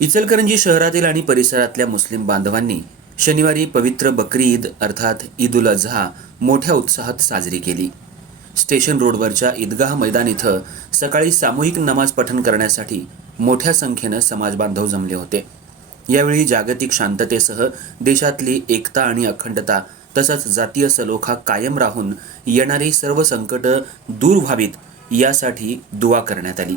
इचलकरंजी शहरातील आणि परिसरातल्या मुस्लिम बांधवांनी शनिवारी पवित्र बकरी ईद अर्थात ईद उल अझहा मोठ्या उत्साहात साजरी केली. स्टेशन रोडवरच्या ईदगाह मैदान इथं सकाळी सामूहिक नमाज पठण करण्यासाठी मोठ्या संख्येनं समाज बांधव जमले होते. यावेळी जागतिक शांततेसह देशातली एकता आणि अखंडता तसंच जातीय सलोखा कायम राहून येणारी सर्व संकटं दूर व्हावीत यासाठी दुवा करण्यात आली.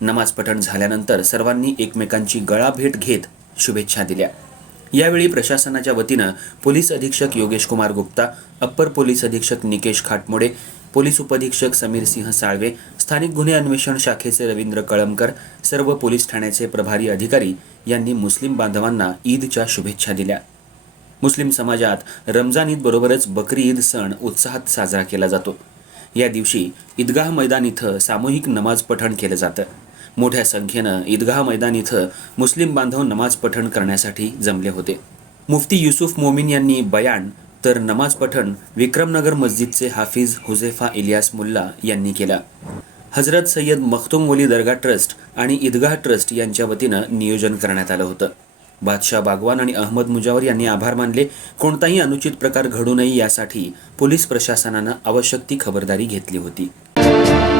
नमाज पठण झाल्यानंतर सर्वांनी एकमेकांची गळाभेट घेत शुभेच्छा दिल्या. यावेळी प्रशासनाच्या वतीनं पोलीस अधीक्षक योगेश कुमार गुप्ता अप्पर पोलीस अधीक्षक निकेश खाटमोडे पोलीस उपअधीक्षक समीर सिंह साळवे स्थानिक गुन्हे अन्वेषण शाखेचे रवींद्र कळमकर सर्व पोलीस ठाण्याचे प्रभारी अधिकारी यांनी मुस्लिम बांधवांना ईदच्या शुभेच्छा दिल्या. मुस्लिम समाजात रमजान ईद बरोबरच बकरी ईद सण उत्साहात साजरा केला जातो. या दिवशी ईदगाह मैदान इथं सामूहिक नमाज पठण केलं जातं. मोठ्या संख्येनं ईदगाह मैदान इथं मुस्लिम बांधव नमाज पठण करण्यासाठी जमले होते. मुफ्ती युसुफ मोमीन यांनी बयान तर नमाज पठण विक्रमनगर मस्जिदचे हाफिज हुझेफा इलियास मुल्ला यांनी केला. हजरत सय्यद मखतूम वली दर्गा ट्रस्ट आणि ईदगाह ट्रस्ट यांच्या वतीनं नियोजन करण्यात आलं होतं. बादशाह बागवान आणि अहमद मुजावर यांनी आभार मानले कोणताही अनुचित प्रकार घडू नये यासाठी पोलीस प्रशासनानं आवश्यक ती खबरदारी घेतली होती.